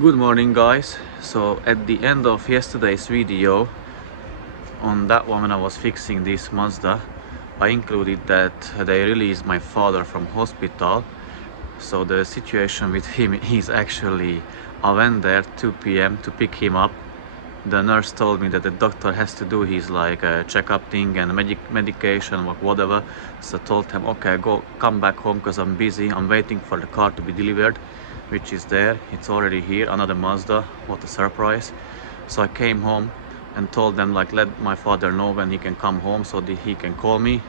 Good morning, guys. So at the end of yesterday's video, on that one when I was fixing this Mazda, I included that they released my father from hospital. So the situation with him is actually, I went there 2 p.m. to pick him up. The nurse told me that the doctor has to do his checkup thing and medication or whatever. So I told him, okay, come back home because I'm busy. I'm waiting for the car to be delivered, which is there. It's already here, another Mazda. What a surprise. So I came home and told them, like, let my father know when he can come home so that he can call me.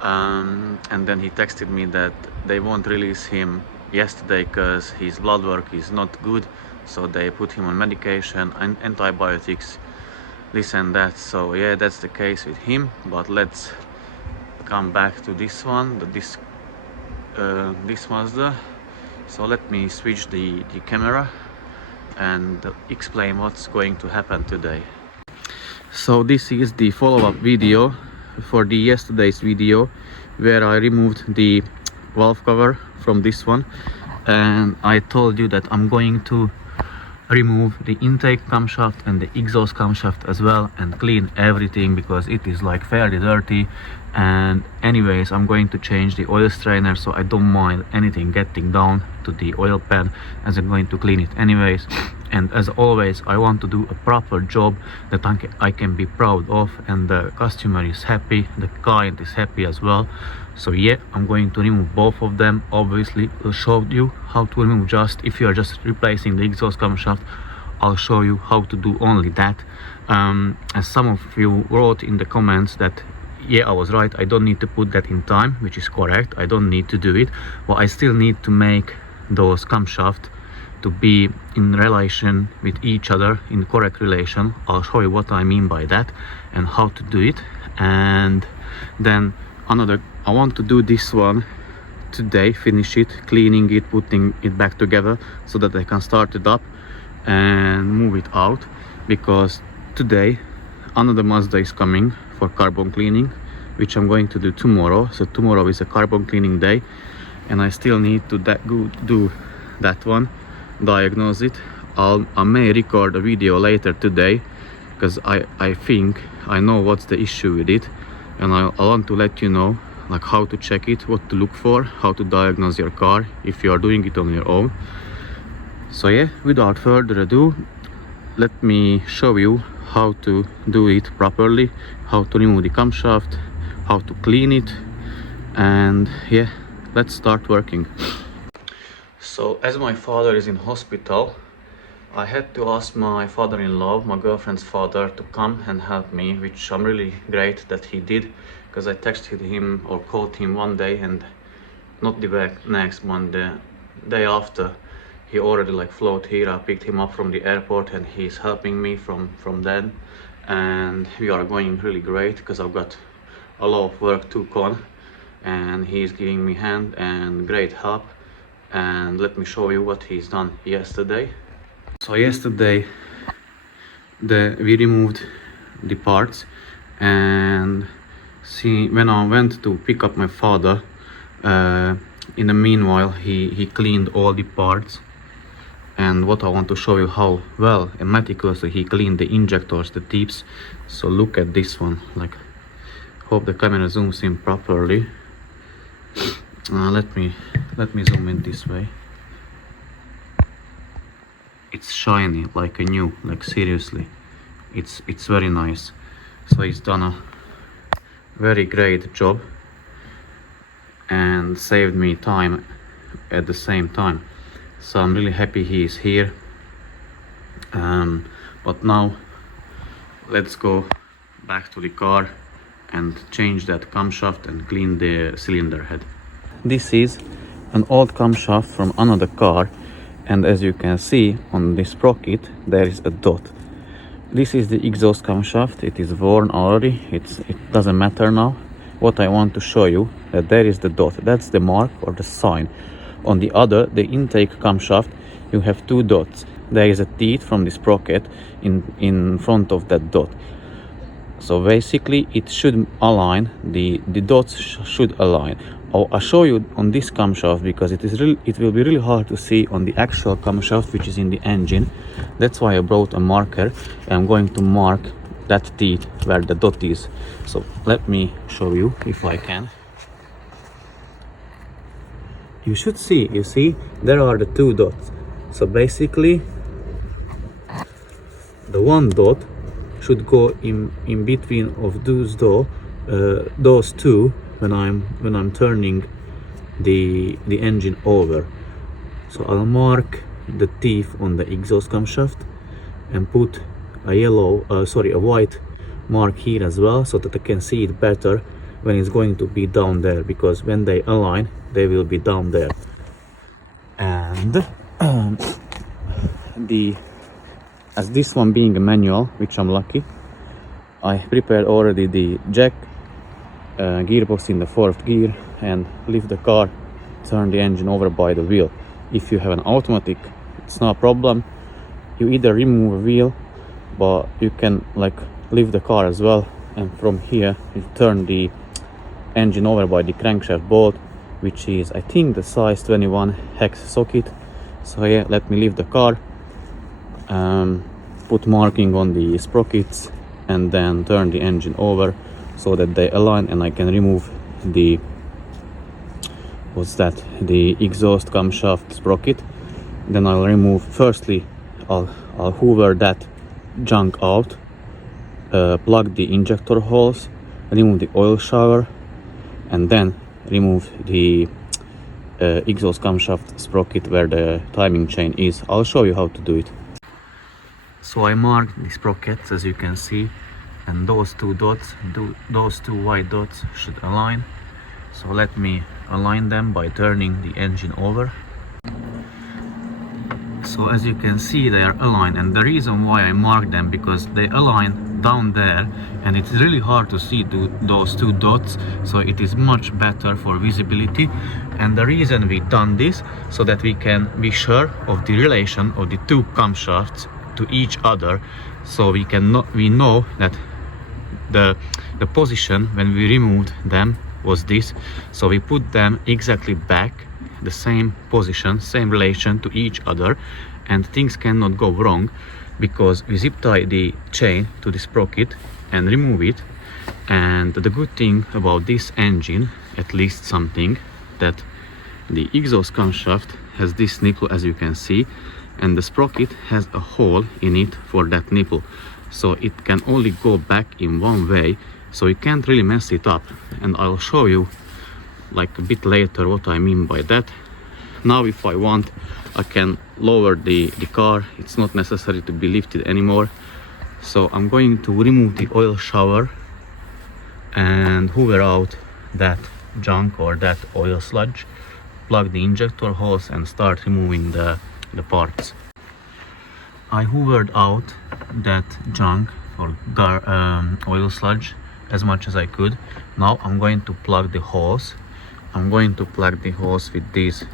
And then he texted me that they won't release him yesterday because his blood work is not good, so they put him on medication and antibiotics, this and that. So yeah, that's the case with him. But let's come back to this one, this Mazda. So let me switch the camera and explain what's going to happen today. So this is the follow-up video for the yesterday's video where I removed the valve cover from this one, and I told you that I'm going to remove the intake camshaft and the exhaust camshaft as well and clean everything because it is like fairly dirty. And anyways, I'm going to change the oil strainer, so I don't mind anything getting down to the oil pan as I'm going to clean it anyways. And as always, I want to do a proper job that I can be proud of, and the customer is happy, the client is happy as well. So yeah, I'm going to remove both of them. Obviously, I'll show you how to remove if you are just replacing the exhaust camshaft. I'll show you how to do only that. As some of you wrote in the comments that yeah, I was right, I don't need to put that in time, which is correct. I don't need to do it, but I still need to make those camshafts to be in relation with each other, in correct relation. I'll show you what I mean by that and how to do it. And then I want to do this one today, finish it, cleaning it, putting it back together so that I can start it up and move it out, because today another Mazda is coming for carbon cleaning, which I'm going to do tomorrow. So tomorrow is a carbon cleaning day, and I still need to do that one, diagnose it. I may record a video later today because I think I know what's the issue with it, and I want to let you know like how to check it, what to look for, how to diagnose your car if you are doing it on your own. So yeah, without further ado, let me show you how to do it properly, how to remove the camshaft, how to clean it, and yeah, let's start working. So as my father is in hospital, I had to ask my father-in-law, my girlfriend's father, to come and help me, which I'm really great that he did, because I texted him or called him one day, and not the next one, the day after, he already like flown here. I picked him up from the airport and he's helping me from then, and we are going really great because I've got a lot of work to con, and he's giving me hand and great help. And let me show you what he's done yesterday. So yesterday we removed the parts, and see, when I went to pick up my father, in the meanwhile he cleaned all the parts. And what I want to show you, how well and meticulously he cleaned the injectors, the tips. So look at this one, like, hope the camera zooms in properly. Let me zoom in this way. It's shiny like a new, like seriously, it's very nice. So he's done a very great job and saved me time at the same time. So I'm really happy he is here. But now let's go back to the car and change that camshaft and clean the cylinder head. This is an old camshaft from another car, and as you can see on this sprocket there is a dot. This is the exhaust camshaft. It is worn already, it doesn't matter now. What I want to show you, that there is the dot, that's the mark or the sign. On the other, the intake camshaft, you have two dots. There is a teeth from the sprocket in front of that dot. So basically it should align, the dots should align. I'll show you on this camshaft because it will be really hard to see on the actual camshaft which is in the engine. That's why I brought a marker, and I'm going to mark that teeth where the dot is. So let me show you if I can. You should see, you see, there are the two dots. So basically the one dot should go in between of those two when I'm turning the engine over. So I'll mark the teeth on the exhaust camshaft and put a white mark here as well, so that I can see it better when it's going to be down there, because when they align they will be down there. And as this one being a manual, which I'm lucky, I prepared already the jack, gearbox in the 4th gear, and lift the car, turn the engine over by the wheel. If you have an automatic, it's no problem. You either remove a wheel, but you can like lift the car as well, and from here you turn the engine over by the crankshaft bolt, which is I think the size 21 hex socket. So yeah, let me lift the car, put marking on the sprockets, and then turn the engine over so that they align, and I can remove the exhaust camshaft sprocket. Then I'll remove, firstly I'll hoover that junk out, plug the injector holes, remove the oil shower, and then remove the exhaust camshaft sprocket where the timing chain is. I'll show you how to do it. So I marked the sprockets, as you can see, and those two white dots should align. So let me align them by turning the engine over. So as you can see, they are aligned, and the reason why I marked them, because they align down there and it's really hard to see those two dots, so it is much better for visibility. And the reason we done this, so that we can be sure of the relation of the two camshafts to each other, so we know that the position when we removed them was this. So we put them exactly back, the same position, same relation to each other, and things cannot go wrong, because we zip tie the chain to the sprocket and remove it. And the good thing about this engine, at least something, that the exhaust camshaft has this nipple, as you can see, and the sprocket has a hole in it for that nipple, so it can only go back in one way, so you can't really mess it up. And I'll show you like a bit later what I mean by that. Now if I want, I can lower the car, it's not necessary to be lifted anymore. So I'm going to remove the oil shower and hoover out that junk or that oil sludge, plug the injector holes and start removing the parts. I hoovered out that junk or oil sludge as much as I could. Now I'm going to plug the holes. I'm going to plug the hose with these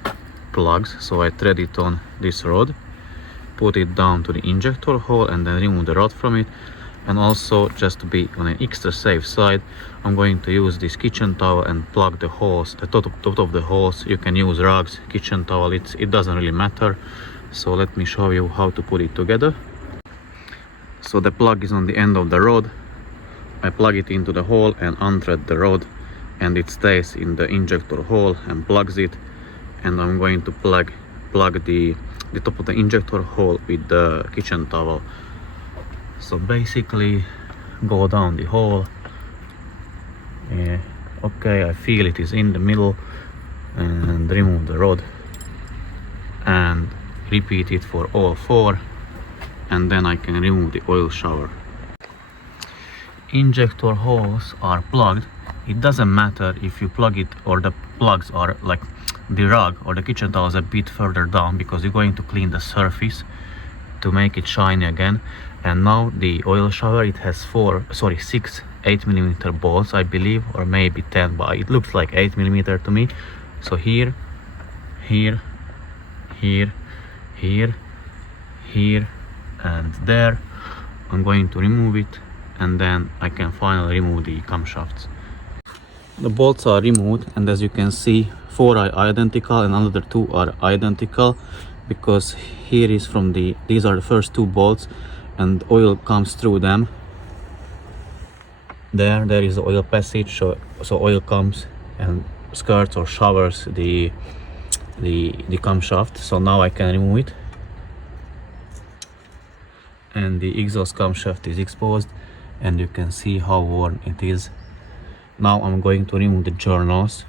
plugs. So I thread it on this rod, put it down to the injector hole, and then remove the rod from it. And also, just to be on an extra safe side, I'm going to use this kitchen towel and plug the holes, the top of the holes. You can use rugs, kitchen towel, it doesn't really matter. So let me show you how to put it together. So the plug is on the end of the rod. I plug it into the hole and unthread the rod, and it stays in the injector hole and plugs it. And I'm going to plug the top of the injector hole with the kitchen towel. So basically go down the hole. Okay, I feel it is in the middle, and remove the rod and repeat it for all four, and then I can remove the oil shower. Injector holes are plugged. It doesn't matter if you plug it or the plugs are like the rug or the kitchen towel is a bit further down, because you're going to clean the surface to make it shiny again. And now the oil shower, it has 6 8mm bolts, I believe, or maybe 10, but it looks like 8mm to me. So here, here, here, here, here, and there. I'm going to remove it, and then I can finally remove the camshafts. the bolts are removed, and as you can see, 4 are identical and another 2 are identical, because here is from these are the first 2 bolts and oil comes through them. There is the oil passage, so oil comes and skirts or showers the camshaft. So now I can remove it, and the exhaust camshaft is exposed, and you can see how worn it is. Now I'm going to remove the journals.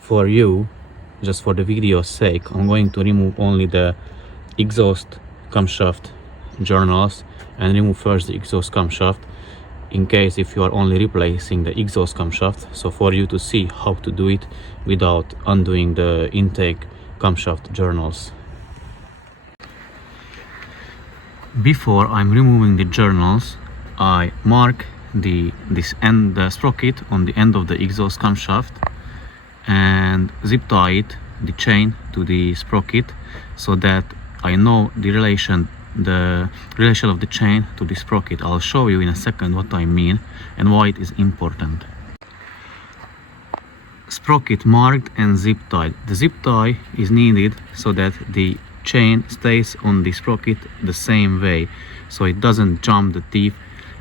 For you, just for the video's sake, I'm going to remove only the exhaust camshaft journals and remove first the exhaust camshaft, in case if you are only replacing the exhaust camshaft, so for you to see how to do it without undoing the intake camshaft journals. Before I'm removing the journals, I mark the sprocket on the end of the exhaust camshaft and zip tie it, the chain, to the sprocket, so that I know the relation of the chain to the sprocket. I'll show you in a second what I mean and why it is important. Sprocket marked and zip tied. The zip tie is needed so that the chain stays on the sprocket the same way, so it doesn't jump the teeth,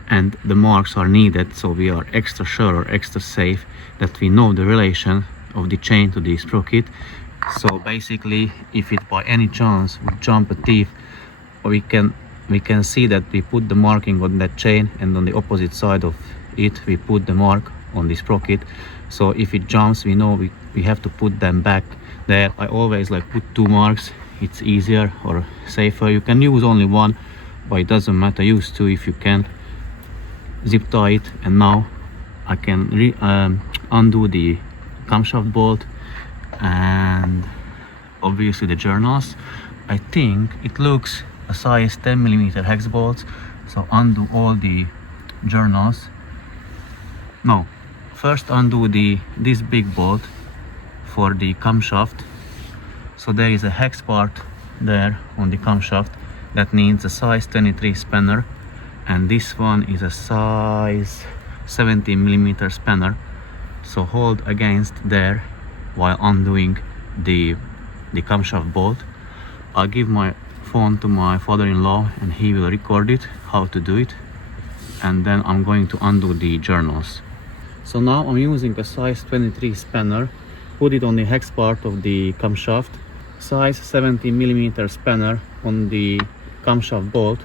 and the marks are needed so we are extra sure or extra safe that we know the relation of the chain to the sprocket. So basically, if it by any chance would jump a teeth, we can see that we put the marking on that chain, and on the opposite side of it we put the mark on the sprocket. So if it jumps, we know we have to put them back there. I always like put 2 marks, it's easier or safer. You can use only 1, but it doesn't matter, use 2 if you can. Zip tie it, and now I can undo the camshaft bolt and obviously the journals. I think it looks a size 10mm hex bolts, so undo all the journals. No, first undo this big bolt for the camshaft. So there is a hex part there on the camshaft that needs a size 23 spanner, and this one is a size 70mm spanner. So hold against there while undoing the camshaft bolt. I'll give my phone to my father-in-law and he will record it how to do it, and then I'm going to undo the journals. So now I'm using a size 23 spanner, put it on the hex part of the camshaft, size 70mm spanner on the camshaft bolt,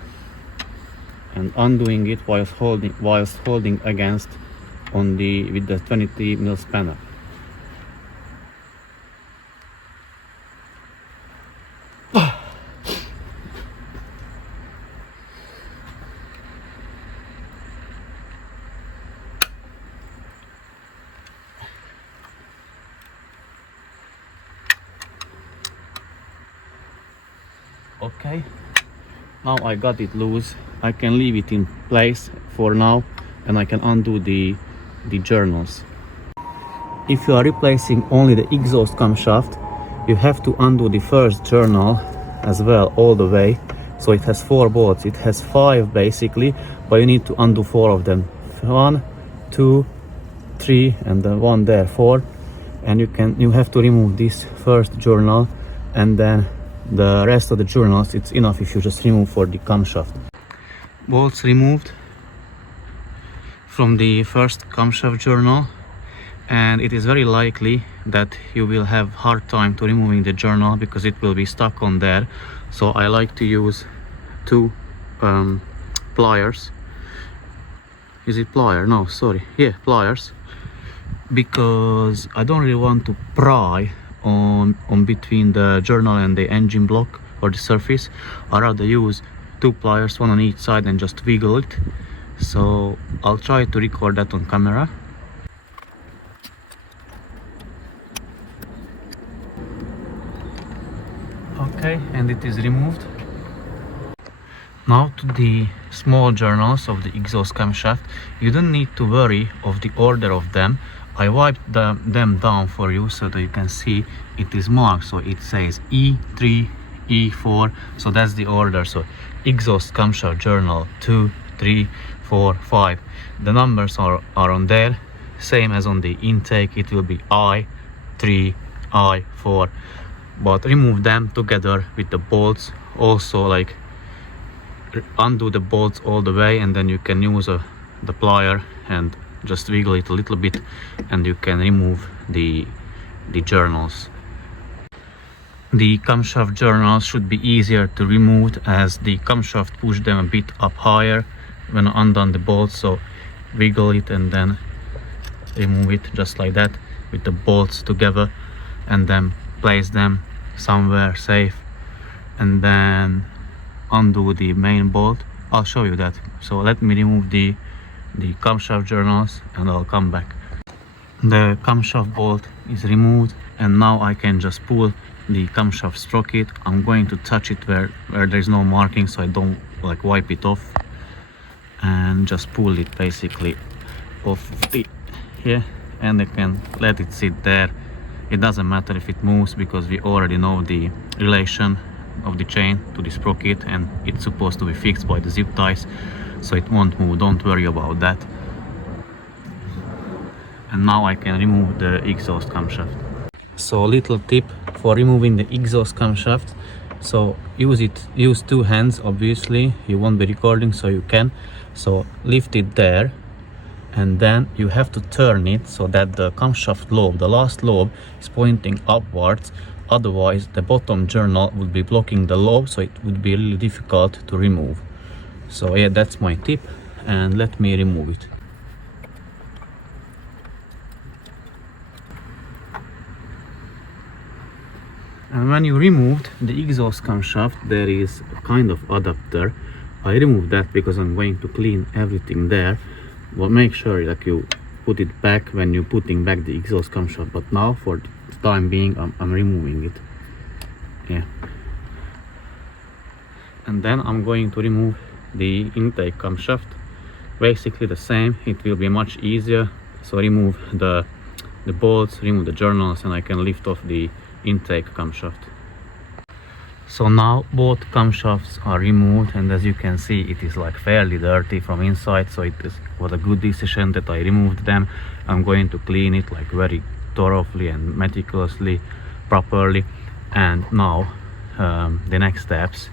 and undoing it whilst holding against with the 23mm spanner. Okay, now I got it loose. I can leave it in place for now, and I can undo the journals. If you are replacing only the exhaust camshaft, you have to undo the first journal as well all the way. So it has 4 bolts, it has 5 basically, but you need to undo 4 of them. 1, 2, 3, and then 1 there, 4. And you have to remove this first journal, and then the rest of the journals, it's enough if you just remove for the camshaft. Bolts removed from the first camshaft journal, and it is very likely that you will have hard time to removing the journal because it will be stuck on there. So I like to use 2 pliers. Is it plier? No, sorry. Yeah, pliers, because I don't really want to pry on between the journal and the engine block or the surface. I rather use 2 pliers, 1 on each side, and just wiggle it. So I'll try to record that on camera. Okay, and it is removed. Now to the small journals of the exhaust camshaft. You don't need to worry of the order of them. I wiped them down for you so that you can see it is marked. So it says E3, E4, so that's the order. So exhaust camshaft journal 2, 3, 4, 5. The numbers are on there, same as on the intake. It will be I3, I4, but remove them together with the bolts. Also, like, undo the bolts all the way, and then you can use the plier and just wiggle it a little bit, and you can remove the journals. The camshaft journals should be easier to remove, as the camshaft push them a bit up higher when undone the bolts. So wiggle it and then remove it just like that with the bolts together, and then place them somewhere safe, and then undo the main bolt. I'll show you that. So let me remove the camshaft journals and I'll come back. The camshaft bolt is removed, and now I can just pull the camshaft sprocket. I'm going to touch it where there's no marking, so I don't like wipe it off, and just pull it basically off of the here, and I can let it sit there. It doesn't matter if it moves, because we already know the relation of the chain to the sprocket, and it's supposed to be fixed by the zip ties, so it won't move. Don't worry about that. And now I can remove the exhaust camshaft. So, little tip for removing the exhaust camshaft. So use two hands. Obviously you won't be recording, so you can. So lift it there, and then you have to turn it so that the camshaft lobe, the last lobe, is pointing upwards. Otherwise the bottom journal would be blocking the lobe, so it would be really difficult to remove. So yeah, that's my tip, and let me remove it. And when you removed the exhaust camshaft, there is a kind of adapter. I removed that because I'm going to clean everything there. But make sure that you put it back when you're putting back the exhaust camshaft. But now, for the time being, I'm removing it. Yeah. And then I'm going to remove the intake camshaft. Basically the same. It will be much easier. So remove the bolts, remove the journals, and I can lift off the intake camshaft. So now both camshafts are removed, and as you can see, it is like fairly dirty from inside, so was a good decision that I removed them. I'm going to clean it like very thoroughly and meticulously, properly. And now the next steps,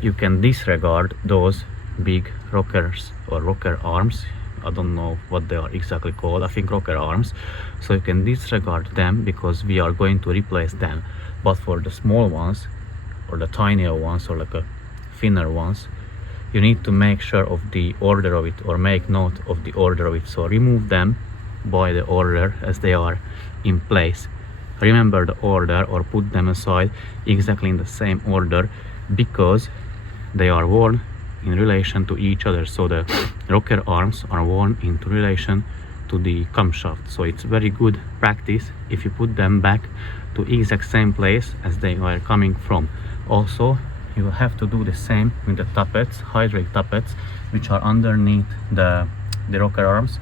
you can disregard those big rockers or rocker arms. I don't know what they are exactly called. I think rocker arms. So you can disregard them because we are going to replace them. But for the small ones, or the tinier ones, or like a thinner ones, you need to make sure of the order of it, or make note of the order of it. So remove them by the order as they are in place. Remember the order, or put them aside exactly in the same order, because they are worn in relation to each other. So the rocker arms are worn into relation to the camshaft. So it's very good practice if you put them back to exact same place as they are coming from. Also, you will have to do the same with the tappets, hydraulic tappets, which are underneath the rocker arms.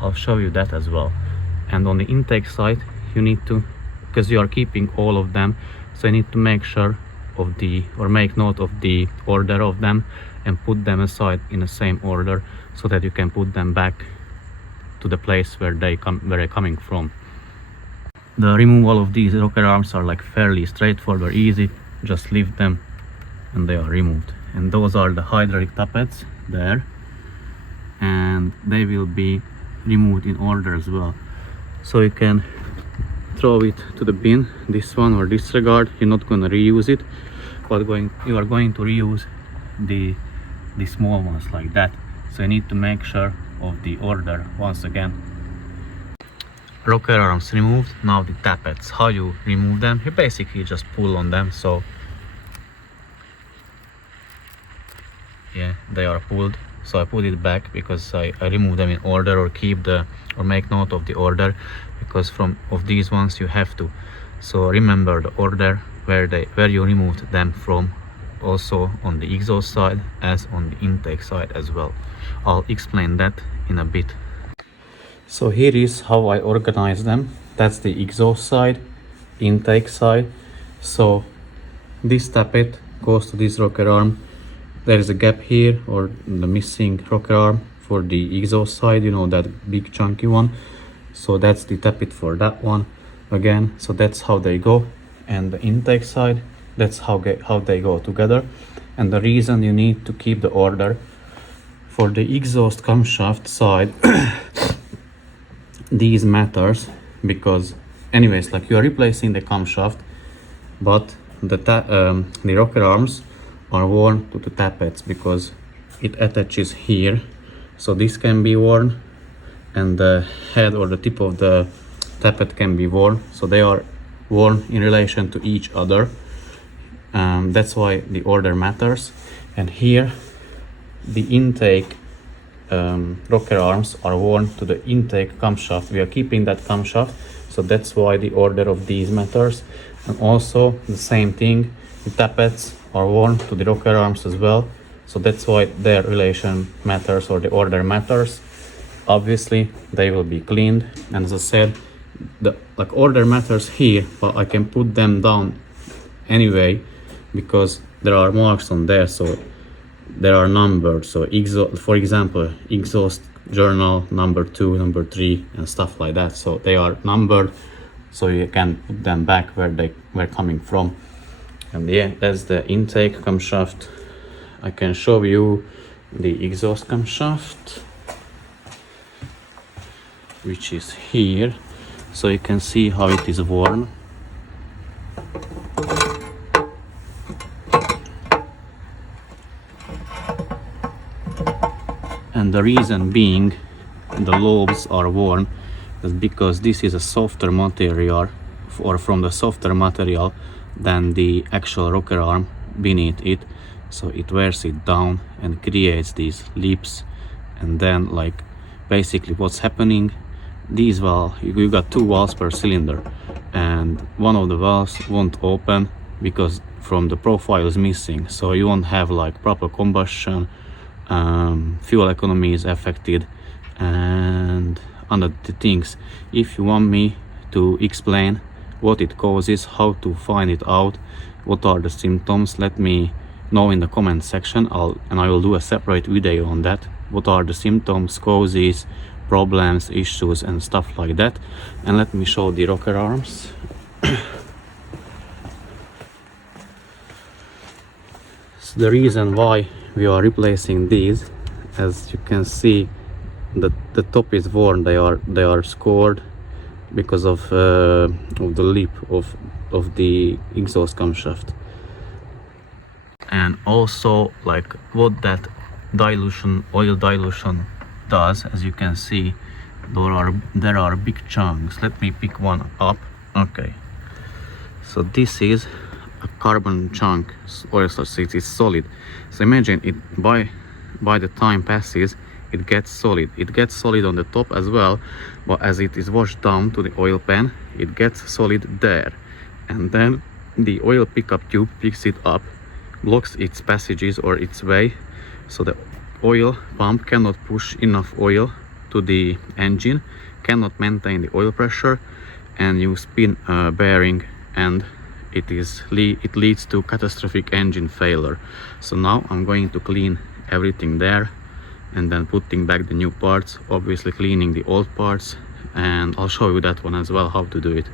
I'll show you that as well. And on the intake side, you need to, because you are keeping all of them, so you need to make sure of make note of the order of them, and put them aside in the same order, so that you can put them back to the place where they're coming from. The removal of these rocker arms are like fairly straightforward, easy. Just lift them and they are removed. And those are the hydraulic tappets there, and they will be removed in order as well. So you can throw it to the bin, this one, or disregard. You're not going to reuse it, but you are going to reuse the small ones like that. So you need to make sure of the order once again. Rocker arms removed. Now the tappets. How you remove them? You basically just pull on them. So yeah, they are pulled. So I put it back because I remove them in order, or or make note of the order, because of these ones you have to. So remember the order where you removed them from, also on the exhaust side as on the intake side as well. I'll explain that in a bit. So here is how I organize them. That's the exhaust side, intake side. So this tappet goes to this rocker arm, there is a gap here, or the missing rocker arm for the exhaust side, you know, that big chunky one. So that's the tappet for that one again. So that's how they go. And the intake side, that's how they go together. And the reason you need to keep the order for the exhaust camshaft side, these matters, because anyways, like, you are replacing the camshaft, but the rocker arms are worn to the tappets because it attaches here. So this can be worn, and the head or the tip of the tappet can be worn. So they are worn in relation to each other. That's why the order matters. And here the intake rocker arms are worn to the intake camshaft. We are keeping that camshaft, so that's why the order of these matters. And also the same thing, the tappets are worn to the rocker arms as well, so that's why their relation matters, or the order matters. Obviously they will be cleaned, and as I said, the order matters here, but I can put them down anyway because there are marks on there, so there are numbered. So for example, exhaust journal number 2, number 3, and stuff like that. So they are numbered, so you can put them back where they were coming from. And yeah, that's the intake camshaft. I can show you the exhaust camshaft, which is here, so you can see how it is worn. And the reason being the lobes are worn is because this is a softer material, or from the softer material than the actual rocker arm beneath it. So it wears it down and creates these lips. And then, like, basically what's happening, these valves, you got 2 valves per cylinder, and one of the valves won't open because from the profile is missing. So you won't have like proper combustion, fuel economy is affected, and other things. If you want me to explain what it causes, how to find it out, what are the symptoms, let me know in the comment section. I will do a separate video on that. What are the symptoms, causes, problems, issues, and stuff like that. And let me show the rocker arms. So the reason why we are replacing these, as you can see, the top is worn. They are scored because of the lip of the exhaust camshaft. And also, like, what that oil dilution does, as you can see, there are big chunks. Let me pick one up. Okay, so this is a carbon chunk, oil sludge. It is solid. So imagine it, by the time passes, it gets solid. It gets solid on the top as well, but as it is washed down to the oil pan, it gets solid there. And then the oil pickup tube picks it up, blocks its passages or its way, so the oil pump cannot push enough oil to the engine, cannot maintain the oil pressure, and you spin a bearing, and it leads to catastrophic engine failure. So now I'm going to clean everything there, and then putting back the new parts, obviously cleaning the old parts, and I'll show you that one as well, how to do it.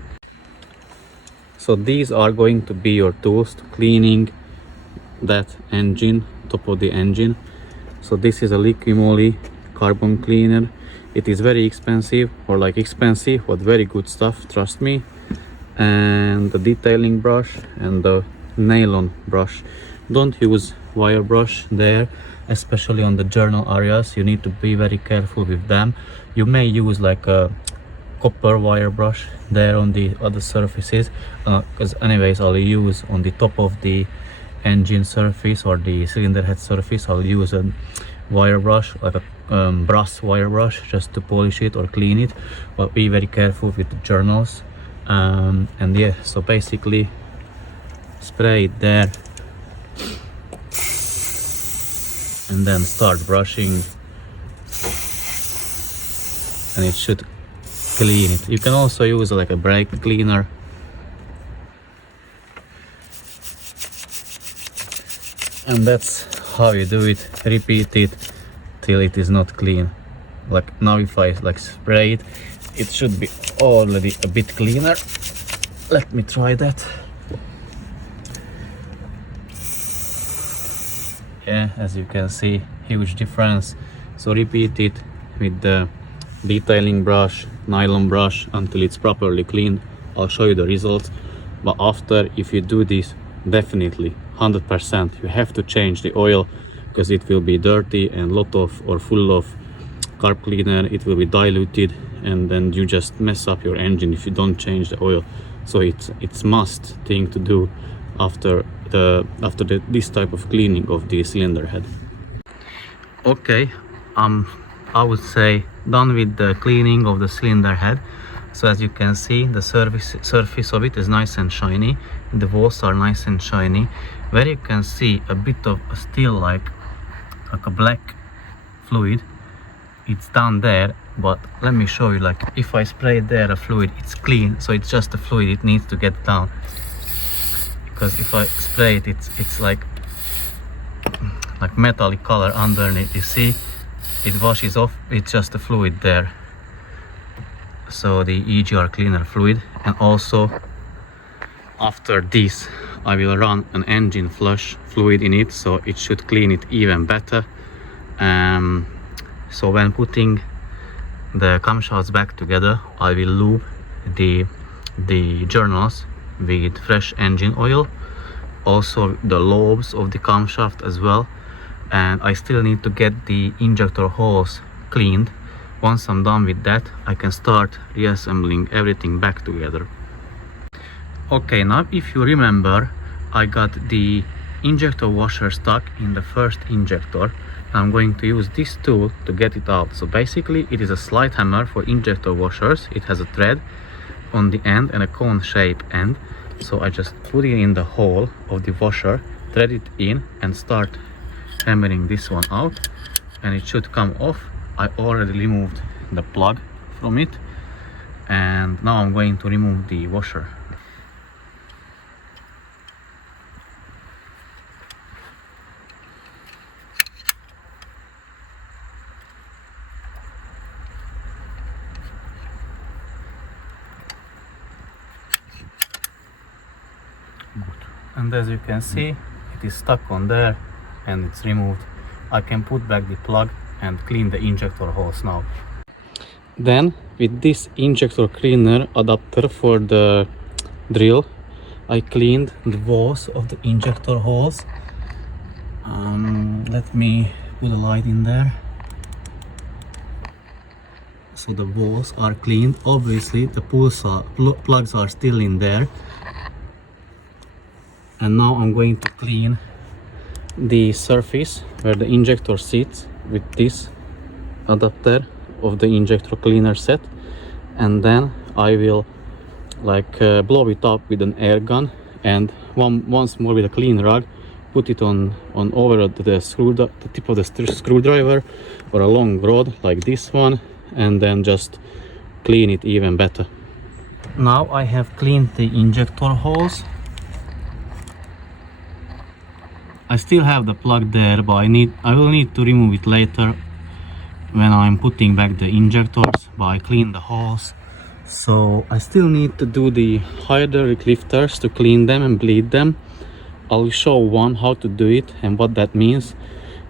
So these are going to be your tools to cleaning that engine, top of the engine. So this is a liquid moly carbon cleaner. It is very expensive, or like expensive, but very good stuff, trust me. And the detailing brush and the nylon brush. Don't use wire brush there, especially on the journal areas. You need to be very careful with them. You may use like a copper wire brush there on the other surfaces, because anyways I'll use on the top of the engine surface or the cylinder head surface, I'll use a wire brush, like a brass wire brush, just to polish it or clean it. But be very careful with the journals. And yeah, so basically spray it there and then start brushing, and it should clean it. You can also use like a brake cleaner. And that's how you do it. Repeat it till it is not clean. Like now if I like spray it, it should be already a bit cleaner. Let me try that. Yeah, as you can see, huge difference. So repeat it with the detailing brush, nylon brush, until it's properly cleaned. I'll show you the results. But after, if you do this, definitely 100% you have to change the oil, because it will be dirty and lot of or full of carb cleaner. It will be diluted, and then you just mess up your engine if you don't change the oil. So it's must thing to do after this type of cleaning of the cylinder head. Okay, I would say done with the cleaning of the cylinder head. So as you can see, the surface of it is nice and shiny. The walls are nice and shiny. Where you can see a bit of still like a black fluid, it's down there. But let me show you, like if I spray there a fluid, it's clean. So it's just the fluid, it needs to get down. Because if I spray it, it's like metallic color underneath. You see, it washes off. It's just the fluid there. So the EGR cleaner fluid. And also after this I will run an engine flush fluid in it, so it should clean it even better. So when putting the camshafts back together, I will lube the journals with fresh engine oil, also the lobes of the camshaft as well. And I still need to get the injector holes cleaned. Once I'm done with that, I can start reassembling everything back together. Okay, now if you remember, I got the injector washer stuck in the first injector. I'm going to use this tool to get it out. So basically it is a slide hammer for injector washers. It has a thread on the end and a cone shape end. So I just put it in the hole of the washer, thread it in and start hammering this one out, and it should come off. I already removed the plug from it, and now I'm going to remove the washer. And as you can see, it is stuck on there and it's removed. I can put back the plug and clean the injector holes now. Then with this injector cleaner adapter for the drill, I cleaned the walls of the injector holes. Let me put a light in there. So the walls are cleaned. Obviously the plugs are still in there. And now I'm going to clean the surface where the injector sits with this adapter of the injector cleaner set, and then I will blow it up with an air gun, and once more with a clean rag put it on over the tip of the screwdriver or a long rod like this one, and then just clean it even better. Now I have cleaned the injector holes. I still have the plug there, but I will need to remove it later when I'm putting back the injectors, but I cleaned the holes. So I still need to do the hydraulic lifters to clean them and bleed them. I'll show one how to do it and what that means,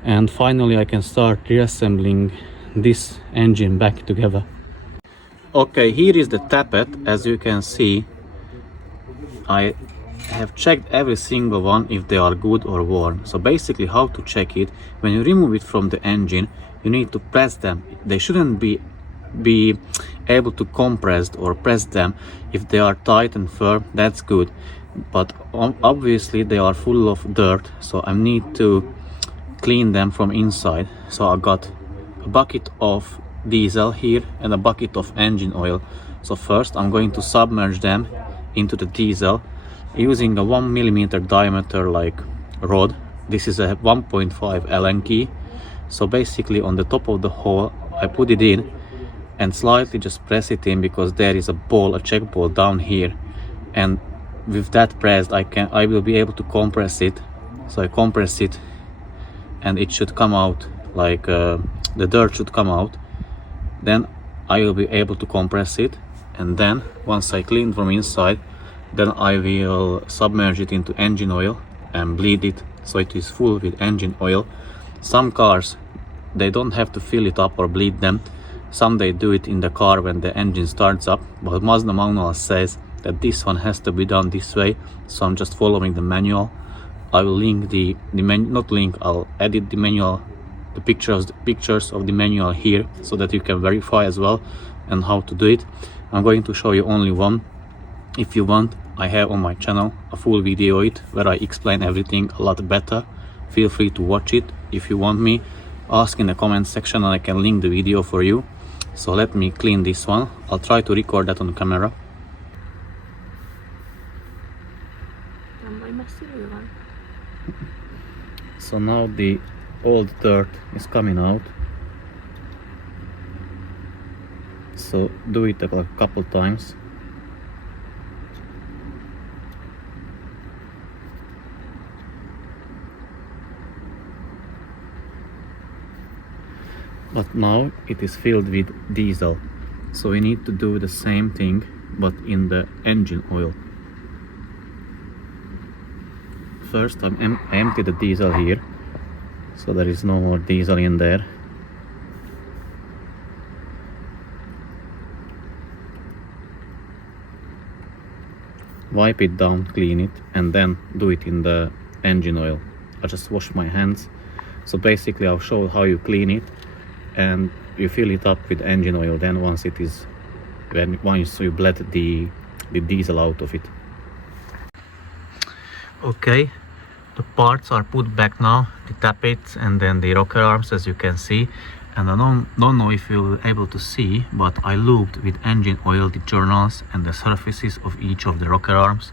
and finally I can start reassembling this engine back together. Okay, here is the tappet. As you can see, I have checked every single one if they are good or worn. So basically how to check it: when you remove it from the engine, you need to press them. They shouldn't be able to compress or press them. If they are tight and firm, that's good, but obviously they are full of dirt, so I need to clean them from inside. So I got a bucket of diesel here and a bucket of engine oil. So first I'm going to submerge them into the diesel using a 1mm diameter rod. This is a 1.5 Allen key. So basically on the top of the hole I put it in and slightly just press it in, because there is a check ball down here, and with that pressed I will be able to compress it. So I compress it and it should come out like the dirt should come out. Then I will be able to compress it, and then once I clean from inside, then I will submerge it into engine oil and bleed it so it is full with engine oil. Some cars, they don't have to fill it up or bleed them. Some they do it in the car when the engine starts up, but Mazda manual says that this one has to be done this way, so I'm just following the manual. I will link I'll edit the manual, the pictures of the manual here, so that you can verify as well and how to do it. I'm going to show you only one. If you want, I have on my channel a full video where I explain everything a lot better. Feel free to watch it. If you want me, ask in the comment section and I can link the video for you. So let me clean this one. I'll try to record that on camera. So now the old dirt is coming out. So do it a couple times. But now it is filled with diesel, so we need to do the same thing but in the engine oil. First I empty the diesel here, so there is no more diesel in there. Wipe it down, clean it, and then do it in the engine oil. I just wash my hands. So basically I'll show how you clean it, and you fill it up with engine oil. Then once you bled the diesel out of it. Okay, the parts are put back now, the tappets and then the rocker arms, as you can see. And I don't know if you're able to see, but I lubed with engine oil the journals and the surfaces of each of the rocker arms.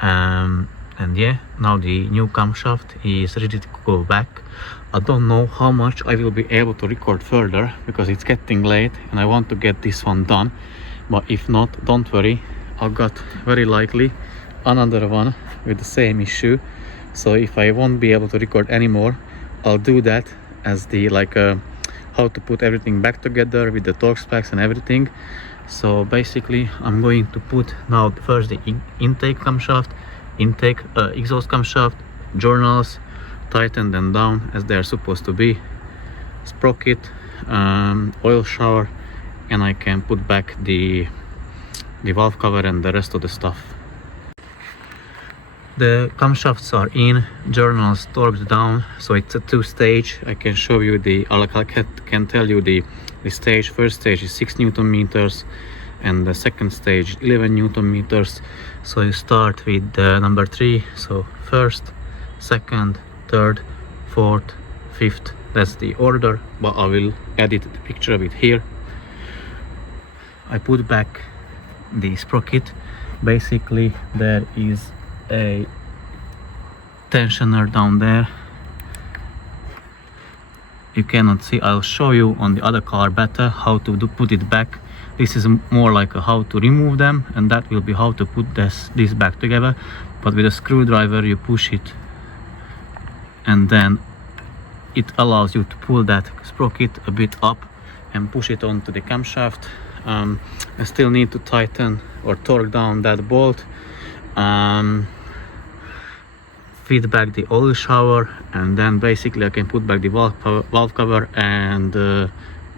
And yeah, now the new camshaft is ready to go back. I don't know how much I will be able to record further because it's getting late and I want to get this one done. But if not, don't worry, I've got very likely another one with the same issue. So if I won't be able to record anymore, I'll do that as the how to put everything back together with the torque specs and everything. So basically I'm going to put now first the intake camshaft, exhaust camshaft, journals, tighten them down as they are supposed to be, sprocket, oil shower, and I can put back the valve cover and the rest of the stuff. The camshafts are in, journals torqued down, so it's a two-stage. I can show you I can tell you the stage. First stage is 6 Newton meters and the second stage 11 Newton meters. So you start with number 3, so first, second, third, fourth, fifth. That's the order, but I will edit the picture of it here. I put back the sprocket. Basically there is a tensioner down there. You cannot see, I'll show you on the other car better how to put it back. This is more like how to remove them, and that will be how to put this back together. But with a screwdriver you push it and then it allows you to pull that sprocket a bit up and push it onto the camshaft. I still need to tighten or torque down that bolt, feed back the oil shower, and then basically I can put back the valve cover and the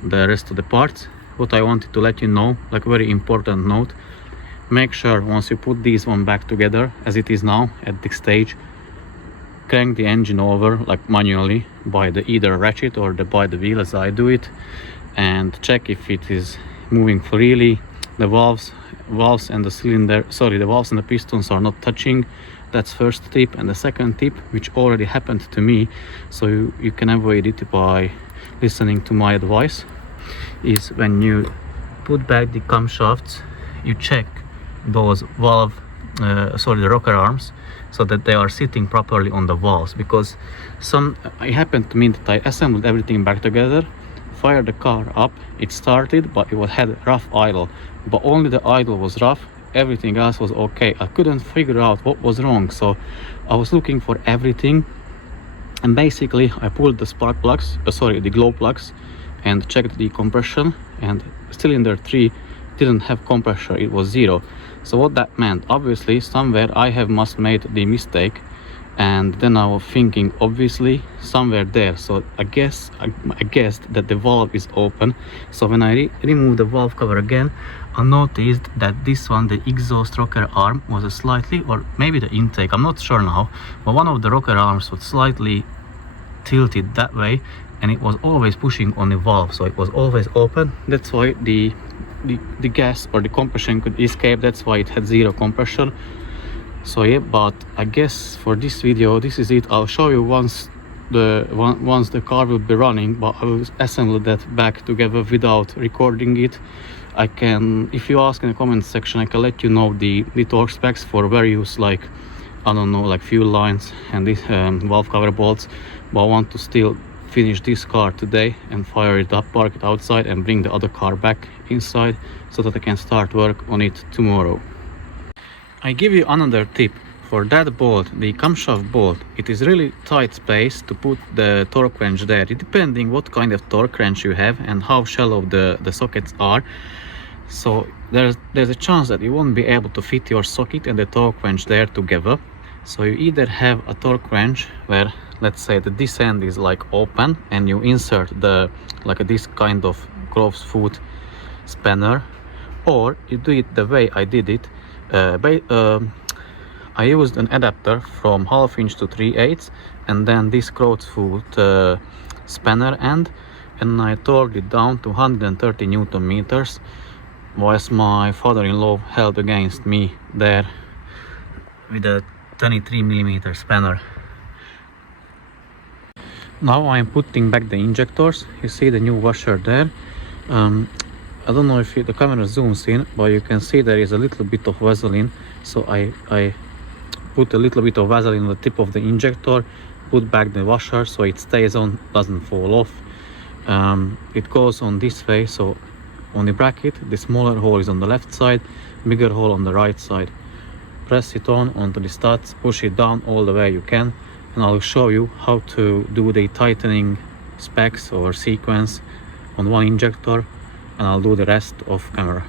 rest of the parts. What I wanted to let you know, like a very important note, make sure once you put these one back together as it is now at this stage, crank the engine over like manually by the either ratchet or by the wheel as I do it, and check if it is moving freely. The valves and the cylinder, sorry, the valves and the pistons are not touching. That's first tip. And the second tip, which already happened to me, so you can avoid it by listening to my advice, is when you put back the camshafts, you check those the rocker arms, so that they are sitting properly on the valves. Because it happened to me that I assembled everything back together, fired the car up, it started, but it had rough idle, but only the idle was rough, everything else was okay. I couldn't figure out what was wrong, so I was looking for everything And basically I pulled the spark plugs, the glow plugs, and checked the compression, and cylinder 3 didn't have compressor, it was 0. So what that meant, obviously somewhere I have must made the mistake, and then I was thinking obviously somewhere there. So I guessed that the valve is open. So when I removed the valve cover again, I noticed that this one, the exhaust rocker arm, was a slightly, or maybe the intake, I'm not sure now, but one of the rocker arms was slightly tilted that way, and it was always pushing on the valve, so it was always open. That's why the gas or the compression could escape. That's why it had 0 compression. So yeah, but I guess for this video this is it. I'll show you once the car will be running, but I will assemble that back together without recording it. I can, if you ask in the comment section, I can let you know the torque specs for various, like, I don't know, like fuel lines and this valve cover bolts. But I want to still finish this car today and fire it up, park it outside, and bring the other car back inside so that I can start work on it tomorrow. I give you another tip. For that bolt, the camshaft bolt, it is really tight space to put the torque wrench there, depending what kind of torque wrench you have and how shallow the sockets are. So there's a chance that you won't be able to fit your socket and the torque wrench there together. So you either have a torque wrench where, let's say, the this end is like open and you insert this kind of crow's foot spanner, or you do it the way I did it. I used an adapter from 1/2 inch to 3/8, and then this crow's foot spanner end, and I torqued it down to 130 Newton meters, whilst my father-in-law held against me there with a 23 millimeter spanner. Now I'm putting back the injectors. You see the new washer there. I don't know if the camera zooms in, but you can see there is a little bit of Vaseline. So I put a little bit of Vaseline on the tip of the injector, put back the washer so it stays on, doesn't fall off. It goes on this way, so on the bracket the smaller hole is on the left side, bigger hole on the right side. Press it on onto the studs, push it down all the way you can, and I'll show you how to do the tightening specs or sequence on one injector, and I'll do the rest off camera.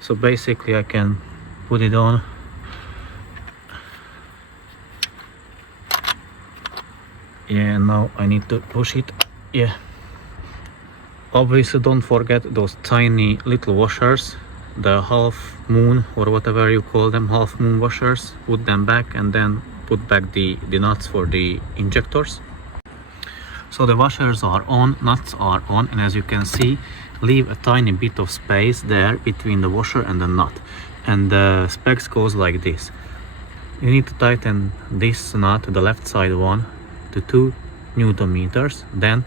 So basically I can put it on. Yeah, now I need to push it. Yeah. Obviously don't forget those tiny little washers, the half moon or whatever you call them, half moon washers. Put them back and then put back the nuts for the injectors. So the washers are on, nuts are on, and as you can see, leave a tiny bit of space there between the washer and the nut. And the specs goes like this. You need to tighten this nut, the left side one, to 2 Newton meters, then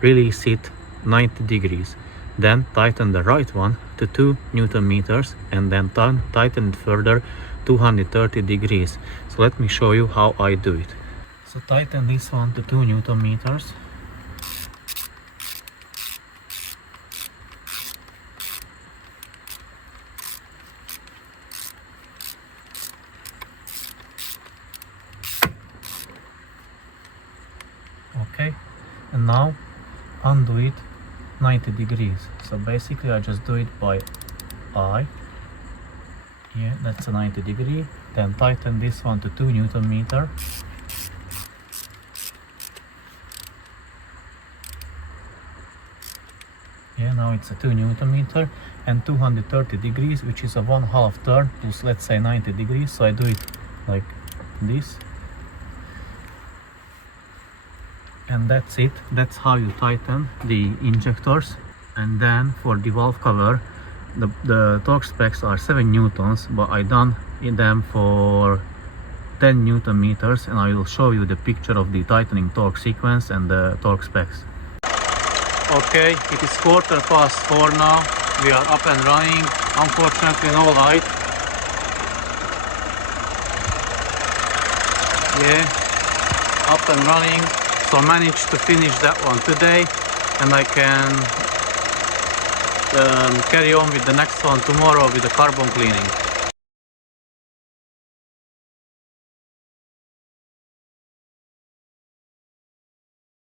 release it 90 degrees. Then tighten the right one to 2 Newton meters, and then tighten it further 230 degrees. So let me show you how I do it. So tighten this one to 2 Newton meters. Okay, and now undo it 90 degrees. So basically I just do it by eye. Yeah, that's a 90 degree. Then tighten this one to 2 Newton meter. Yeah, now it's a 2 Newton meter, and 230 degrees, which is a 1/2 turn plus, let's say, 90 degrees. So I do it like this. And that's it. That's how you tighten the injectors. And then for the valve cover, the torque specs are 7 newtons, but I done in them for 10 Newton meters, and I will show you the picture of the tightening torque sequence and the torque specs. Okay, it is 4:15 now. We are up and running. Unfortunately no light. Yeah, up and running. So I managed to finish that one today, and I can carry on with the next one tomorrow with the carbon cleaning.